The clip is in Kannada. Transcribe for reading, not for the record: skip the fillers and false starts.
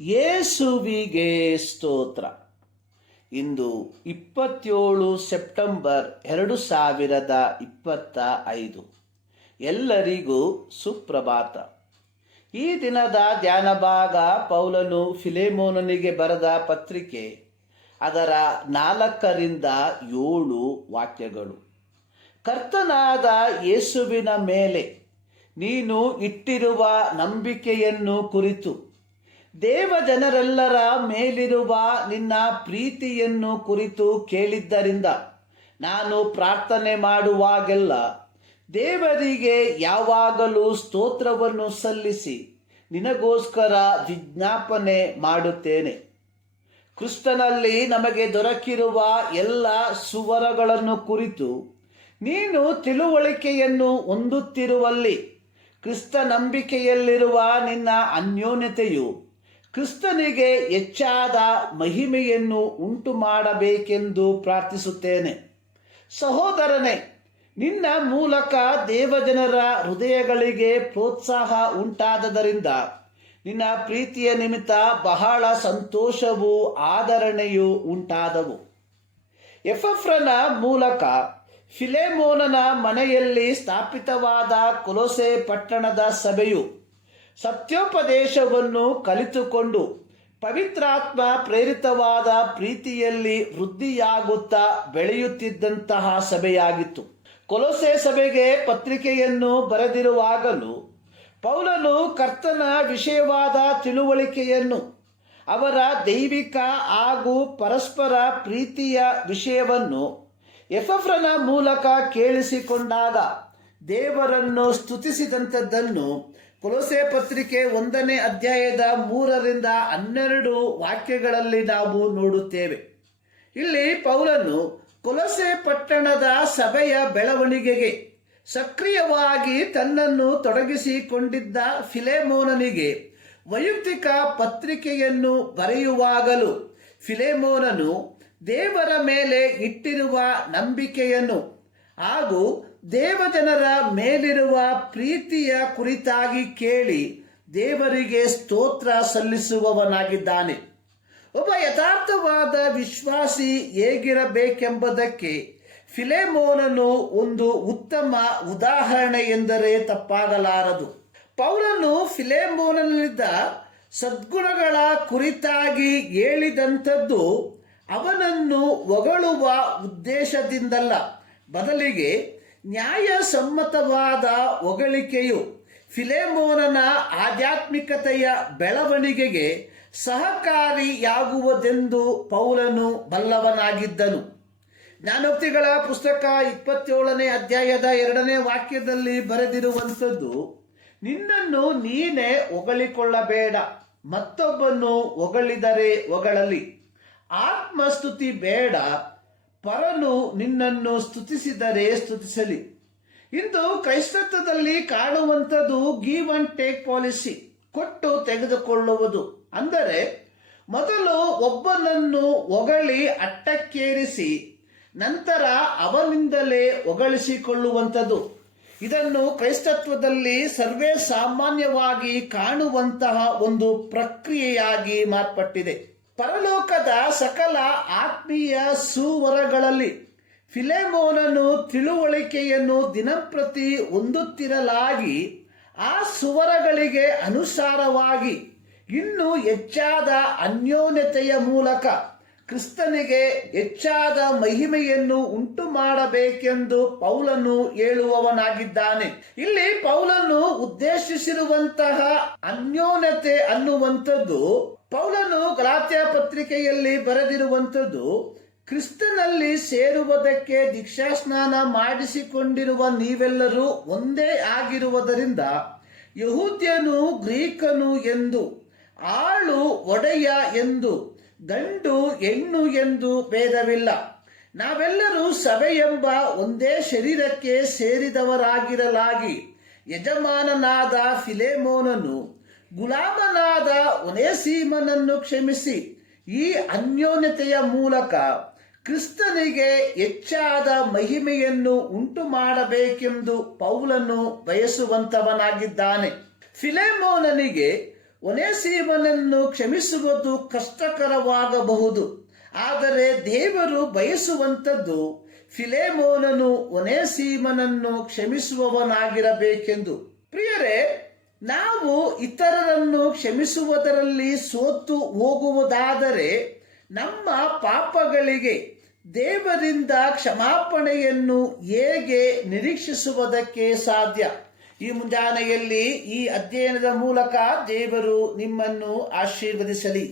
ಯೇಸುವಿಗೆ ಸ್ತೋತ್ರ. ಇಂದು 27 ಸೆಪ್ಟೆಂಬರ್ 2025. ಎಲ್ಲರಿಗೂ ಸುಪ್ರಭಾತ. ಈ ದಿನದ ಧ್ಯಾನ ಭಾಗ ಪೌಲನು ಫಿಲೆಮೋನನಿಗೆ ಬರೆದ ಪತ್ರಿಕೆ, ಅದರ 4-7 ವಾಕ್ಯಗಳು. ಕರ್ತನಾದ ಯೇಸುವಿನ ಮೇಲೆ ನೀನು ಇಟ್ಟಿರುವ ನಂಬಿಕೆಯನ್ನು ಕುರಿತು, ದೇವ ಜನರೆಲ್ಲರ ಮೇಲಿರುವ ನಿನ್ನ ಪ್ರೀತಿಯನ್ನು ಕುರಿತು ಕೇಳಿದ್ದರಿಂದ ನಾನು ಪ್ರಾರ್ಥನೆ ಮಾಡುವಾಗೆಲ್ಲ ದೇವರಿಗೆ ಯಾವಾಗಲೂ ಸ್ತೋತ್ರವನ್ನು ಸಲ್ಲಿಸಿ ನಿನಗೋಸ್ಕರ ವಿಜ್ಞಾಪನೆ ಮಾಡುತ್ತೇನೆ. ಕ್ರಿಸ್ತನಲ್ಲಿ ನಮಗೆ ದೊರಕಿರುವ ಎಲ್ಲ ಸುವರಗಳನ್ನು ಕುರಿತು ನೀನು ತಿಳುವಳಿಕೆಯನ್ನು ಹೊಂದುತ್ತಿರುವಲ್ಲಿ ಕ್ರಿಸ್ತ ನಂಬಿಕೆಯಲ್ಲಿರುವ ನಿನ್ನ ಅನ್ಯೋನ್ಯತೆಯು ಕ್ರಿಸ್ತನಿಗೆ ಹೆಚ್ಚಾದ ಮಹಿಮೆಯನ್ನು ಉಂಟು ಮಾಡಬೇಕೆಂದು ಪ್ರಾರ್ಥಿಸುತ್ತೇನೆ. ಸಹೋದರನೇ, ನಿನ್ನ ಮೂಲಕ ದೇವಜನರ ಹೃದಯಗಳಿಗೆ ಪ್ರೋತ್ಸಾಹ ಉಂಟಾದದರಿಂದ ನಿನ್ನ ಪ್ರೀತಿಯ ನಿಮಿತ್ತ ಬಹಳ ಸಂತೋಷವೂ ಆದರಣೆಯೂ ಉಂಟಾದವು. ಎಪಫ್ರನ ಮೂಲಕ ಫಿಲೆಮೋನನ ಮನೆಯಲ್ಲಿ ಸ್ಥಾಪಿತವಾದ ಕೊಲೊಸೆ ಪಟ್ಟಣದ ಸಭೆಯು ಸತ್ಯೋಪದೇಶವನ್ನು ಕಲಿತುಕೊಂಡು ಪವಿತ್ರಾತ್ಮ ಪ್ರೇರಿತವಾದ ಪ್ರೀತಿಯಲ್ಲಿ ವೃದ್ಧಿಯಾಗುತ್ತಾ ಬೆಳೆಯುತ್ತಿದ್ದಂತಹ ಸಭೆಯಾಗಿತ್ತು. ಕೊಲೊಸೆ ಸಭೆಗೆ ಪತ್ರಿಕೆಯನ್ನು ಬರೆದಿರುವಾಗಲೂ ಪೌಲನು ಕರ್ತನ ವಿಷಯವಾದ ತಿಳುವಳಿಕೆಯನ್ನು, ಅವರ ದೈವಿಕ ಹಾಗೂ ಪರಸ್ಪರ ಪ್ರೀತಿಯ ವಿಷಯವನ್ನು ಎಪಫ್ರನ ಮೂಲಕ ಕೇಳಿಸಿಕೊಂಡಾಗ ದೇವರನ್ನು ಸ್ತುತಿಸಿದಂಥದ್ದನ್ನು ಕೊಲೊಸೆ ಪತ್ರಿಕೆ 1ನೇ ಅಧ್ಯಾಯದ 3-12 ವಾಕ್ಯಗಳಲ್ಲಿ ನಾವು ನೋಡುತ್ತೇವೆ. ಇಲ್ಲಿ ಪೌಲನು ಕೊಲೊಸೆ ಪಟ್ಟಣದ ಸಭೆಯ ಬೆಳವಣಿಗೆಗೆ ಸಕ್ರಿಯವಾಗಿ ತನ್ನನ್ನು ತೊಡಗಿಸಿಕೊಂಡಿದ್ದ ಫಿಲೆಮೋನನಿಗೆ ವೈಯಕ್ತಿಕ ಪತ್ರಿಕೆಯನ್ನು ಬರೆಯುವಾಗಲೂ ಫಿಲೆಮೋನನು ದೇವರ ಮೇಲೆ ಇಟ್ಟಿರುವ ನಂಬಿಕೆಯನ್ನು ಹಾಗೂ ದೇವಜನರ ಮೇಲಿರುವ ಪ್ರೀತಿಯ ಕುರಿತಾಗಿ ಕೇಳಿ ದೇವರಿಗೆ ಸ್ತೋತ್ರ ಸಲ್ಲಿಸುವವನಾಗಿದ್ದಾನೆ. ಒಬ್ಬ ಯಥಾರ್ಥವಾದ ವಿಶ್ವಾಸಿ ಹೇಗಿರಬೇಕೆಂಬುದಕ್ಕೆ ಫಿಲೆಮೋನನು ಒಂದು ಉತ್ತಮ ಉದಾಹರಣೆ ಎಂದರೆ ತಪ್ಪಾಗಲಾರದು. ಪೌಲನು ಫಿಲೆಮೋನನಿದ್ದ ಸದ್ಗುಣಗಳ ಕುರಿತಾಗಿ ಹೇಳಿದಂಥದ್ದು ಅವನನ್ನು ಹೊಗಳುವ ಉದ್ದೇಶದಿಂದಲ್ಲ, ಬದಲಿಗೆ ನ್ಯಾಯಸಮ್ಮತವಾದ ಹೊಗಳಿಕೆಯು ಫಿಲೆಮೋನನ ಆಧ್ಯಾತ್ಮಿಕತೆಯ ಬೆಳವಣಿಗೆಗೆ ಸಹಕಾರಿಯಾಗುವುದೆಂದು ಪೌಲನು ಬಲ್ಲವನಾಗಿದ್ದನು. ಜ್ಞಾನೋಕ್ತಿಗಳ ಪುಸ್ತಕ 27ನೇ ಅಧ್ಯಾಯದ 2ನೇ ವಾಕ್ಯದಲ್ಲಿ ಬರೆದಿರುವಂಥದ್ದು, ನಿನ್ನನ್ನು ನೀನೇ ಹೊಗಳಿಕೊಳ್ಳಬೇಡ, ಮತ್ತೊಬ್ಬನು ಹೊಗಳಿದರೆ ಹೊಗಳಲಿ. ಆತ್ಮಸ್ತುತಿ ಬೇಡ, ಪರನು ನಿನ್ನನ್ನು ಸ್ತುತಿಸಿದರೆ ಸ್ತುತಿಸಲಿ. ಇಂದು ಕ್ರೈಸ್ತತ್ವದಲ್ಲಿ ಕಾಣುವಂಥದ್ದು ಗಿವ್ ಅಂಡ್ ಟೇಕ್ ಪಾಲಿಸಿ, ಕೊಟ್ಟು ತೆಗೆದುಕೊಳ್ಳುವುದು. ಅಂದರೆ ಮೊದಲು ಒಬ್ಬನನ್ನು ಹೊಗಳಿ ಅಟ್ಟಕ್ಕೇರಿಸಿ ನಂತರ ಅವನಿಂದಲೇ ಹೊಗಳಿಸಿಕೊಳ್ಳುವಂಥದ್ದು. ಇದನ್ನು ಕ್ರೈಸ್ತತ್ವದಲ್ಲಿ ಸರ್ವೇ ಸಾಮಾನ್ಯವಾಗಿ ಕಾಣುವಂತಹ ಒಂದು ಪ್ರಕ್ರಿಯೆಯಾಗಿ ಮಾರ್ಪಟ್ಟಿದೆ. ಪರಲೋಕದ ಸಕಲ ಆತ್ಮೀಯ ಸುವರಗಳಲ್ಲಿ ಫಿಲೆಮೋನನು ತಿಳುವಳಿಕೆಯನ್ನು ದಿನಂಪ್ರತಿ ಹೊಂದುತ್ತಿರಲಾಗಿ ಆ ಸುವರಗಳಿಗೆ ಅನುಸಾರವಾಗಿ ಇನ್ನೂ ಹೆಚ್ಚಾದ ಅನ್ಯೋನ್ಯತೆಯ ಮೂಲಕ ಕ್ರಿಸ್ತನಿಗೆ ಹೆಚ್ಚಾದ ಮಹಿಮೆಯನ್ನು ಉಂಟು ಮಾಡಬೇಕೆಂದು ಪೌಲನು ಹೇಳುವವನಾಗಿದ್ದಾನೆ. ಇಲ್ಲಿ ಪೌಲನು ಉದ್ದೇಶಿಸಿರುವಂತಹ ಅನ್ಯೋನ್ಯತೆ ಅನ್ನುವಂಥದ್ದು, ಪೌಲನು ಗಲಾತ್ಯ ಪತ್ರಿಕೆಯಲ್ಲಿ ಬರೆದಿರುವಂಥದ್ದು, ಕ್ರಿಸ್ತನಲ್ಲಿ ಸೇರುವುದಕ್ಕೆ ದೀಕ್ಷಾಸ್ನಾನ ಮಾಡಿಸಿಕೊಂಡಿರುವ ನೀವೆಲ್ಲರೂ ಒಂದೇ ಆಗಿರುವುದರಿಂದ ಯಹೂದ್ಯನು ಗ್ರೀಕನು ಎಂದು, ಆಳು ಒಡೆಯ ಎಂದು, ಗಂಡು ಹೆಣ್ಣು ಎಂದು ಭೇದವಿಲ್ಲ. ನಾವೆಲ್ಲರೂ ಸಭೆಯೆಂಬ ಒಂದೇ ಶರೀರಕ್ಕೆ ಸೇರಿದವರಾಗಿರಲಾಗಿ ಯಜಮಾನನಾದ ಫಿಲೆಮೋನನು ಗುಲಾಮನಾದ ಒನೇಸಿಮನನ್ನು ಕ್ಷಮಿಸಿ ಈ ಅನ್ಯೋನ್ಯತೆಯ ಮೂಲಕ ಕ್ರಿಸ್ತನಿಗೆ ಹೆಚ್ಚಾದ ಮಹಿಮೆಯನ್ನು ಉಂಟು ಮಾಡಬೇಕೆಂದು ಪೌಲನು ಬಯಸುವಂತವನಾಗಿದ್ದಾನೆ. ಫಿಲೆಮೋನನಿಗೆ ಒನೇಸಿಮನನ್ನು ಕ್ಷಮಿಸುವುದು ಕಷ್ಟಕರವಾಗಬಹುದು. ಆದರೆ ದೇವರು ಬಯಸುವಂಥದ್ದು ಫಿಲೆಮೋನನು ಒನೇಸಿಮನನ್ನು ಕ್ಷಮಿಸುವವನಾಗಿರಬೇಕೆಂದು. ಪ್ರಿಯರೇ, ನಾವು ಇತರರನ್ನು ಕ್ಷಮಿಸುವುದರಲ್ಲಿ ಸೋತು ಹೋಗುವುದಾದರೆ ನಮ್ಮ ಪಾಪಗಳಿಗೆ ದೇವರಿಂದ ಕ್ಷಮಾಪಣೆಯನ್ನು ಹೇಗೆ ನಿರೀಕ್ಷಿಸುವುದಕ್ಕೆ ಸಾಧ್ಯ? ಈ ಮುಂಜಾನೆಯಲ್ಲಿ ಈ ಅಧ್ಯಯನದ ಮೂಲಕ ದೇವರು ನಿಮ್ಮನ್ನು ಆಶೀರ್ವದಿಸಲಿ.